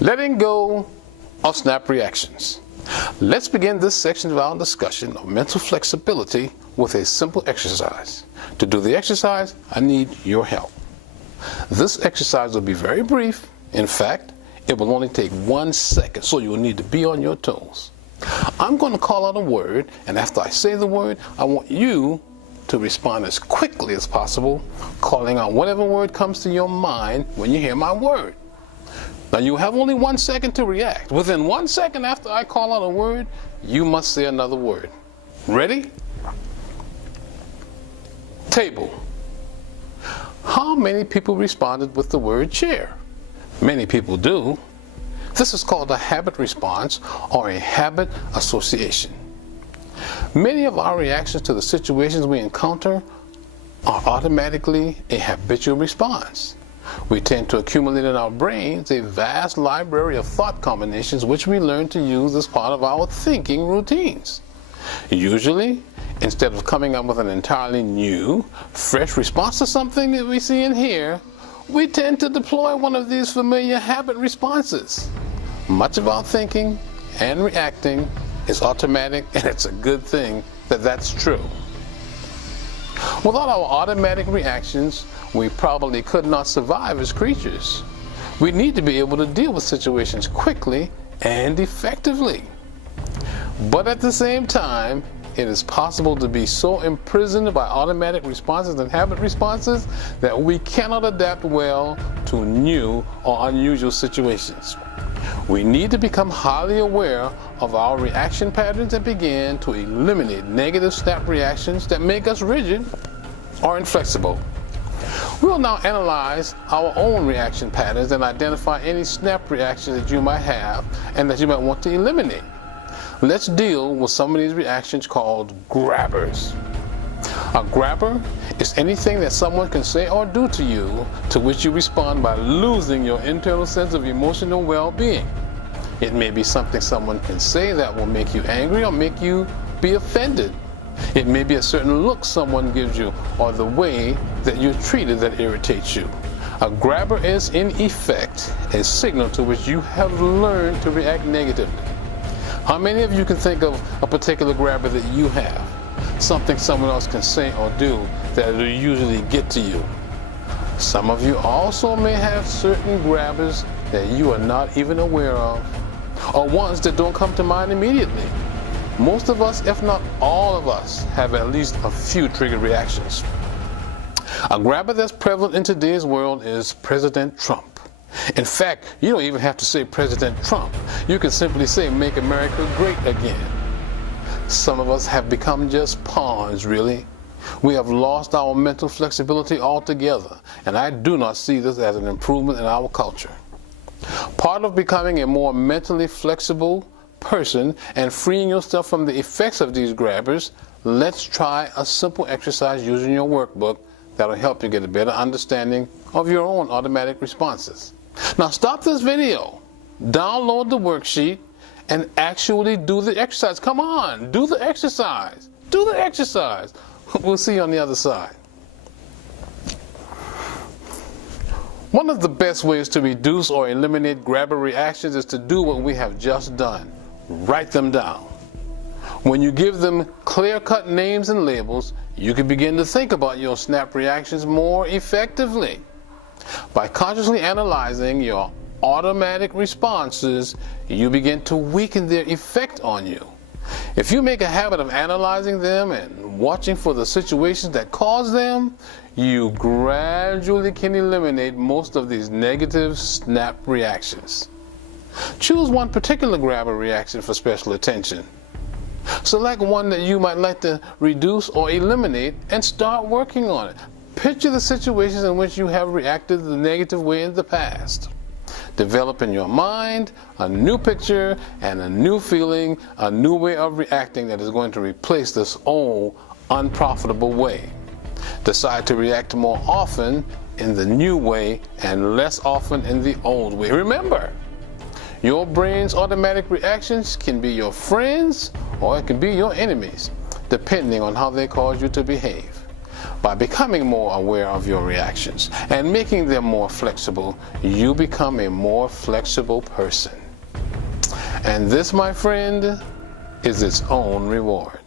Letting go of snap reactions. Let's begin this section of our discussion of mental flexibility with a simple exercise. To do the exercise, I need your help. This exercise will be very brief. In fact, it will only take 1 second, so you will need to be on your toes. I'm going to call out a word, and after I say the word, I want you to respond as quickly as possible, calling out whatever word comes to your mind when you hear my word. Now you have only 1 second to react. Within 1 second after I call out a word, you must say another word. Ready? Table. How many people responded with the word chair? Many people do. This is called a habit response or a habit association. Many of our reactions to the situations we encounter are automatically a habitual response. We tend to accumulate in our brains a vast library of thought combinations which we learn to use as part of our thinking routines. Usually, instead of coming up with an entirely new, fresh response to something that we see and hear, we tend to deploy one of these familiar habit responses. Much of our thinking and reacting is automatic, and it's a good thing that that's true. Without our automatic reactions, we probably could not survive as creatures. We need to be able to deal with situations quickly and effectively. But at the same time, it is possible to be so imprisoned by automatic responses and habit responses that we cannot adapt well to new or unusual situations. We need to become highly aware of our reaction patterns and begin to eliminate negative snap reactions that make us rigid or inflexible. We'll now analyze our own reaction patterns and identify any snap reactions that you might have and that you might want to eliminate. Let's deal with some of these reactions called grabbers. A grabber is anything that someone can say or do to you to which you respond by losing your internal sense of emotional well-being. It may be something someone can say that will make you angry or make you be offended. It may be a certain look someone gives you or the way that you're treated that irritates you. A grabber is, in effect, a signal to which you have learned to react negatively. How many of you can think of a particular grabber that you have? Something someone else can say or do that will usually get to you. Some of you also may have certain grabbers that you are not even aware of, or ones that don't come to mind immediately. Most of us, if not all of us, have at least a few trigger reactions. A grabber that's prevalent in today's world is President Trump. In fact, you don't even have to say President Trump. You can simply say, "Make America Great Again." Some of us have become just pawns, really. We have lost our mental flexibility altogether, and I do not see this as an improvement in our culture. Part of becoming a more mentally flexible person and freeing yourself from the effects of these grabbers, let's try a simple exercise using your workbook that will help you get a better understanding of your own automatic responses. Now stop this video, download the worksheet, and actually do the exercise. Come on, do the exercise. Do the exercise. We'll see you on the other side. One of the best ways to reduce or eliminate grabber reactions is to do what we have just done. Write them down. When you give them clear-cut names and labels, you can begin to think about your snap reactions more effectively. By consciously analyzing your automatic responses, you begin to weaken their effect on you. If you make a habit of analyzing them and watching for the situations that cause them, you gradually can eliminate most of these negative snap reactions. Choose one particular grabber reaction for special attention. Select one that you might like to reduce or eliminate and start working on it. Picture the situations in which you have reacted the negative way in the past. Develop in your mind a new picture and a new feeling, a new way of reacting that is going to replace this old, unprofitable way. Decide to react more often in the new way and less often in the old way. Remember, your brain's automatic reactions can be your friends or it can be your enemies, depending on how they cause you to behave. By becoming more aware of your reactions and making them more flexible, you become a more flexible person. And this, my friend, is its own reward.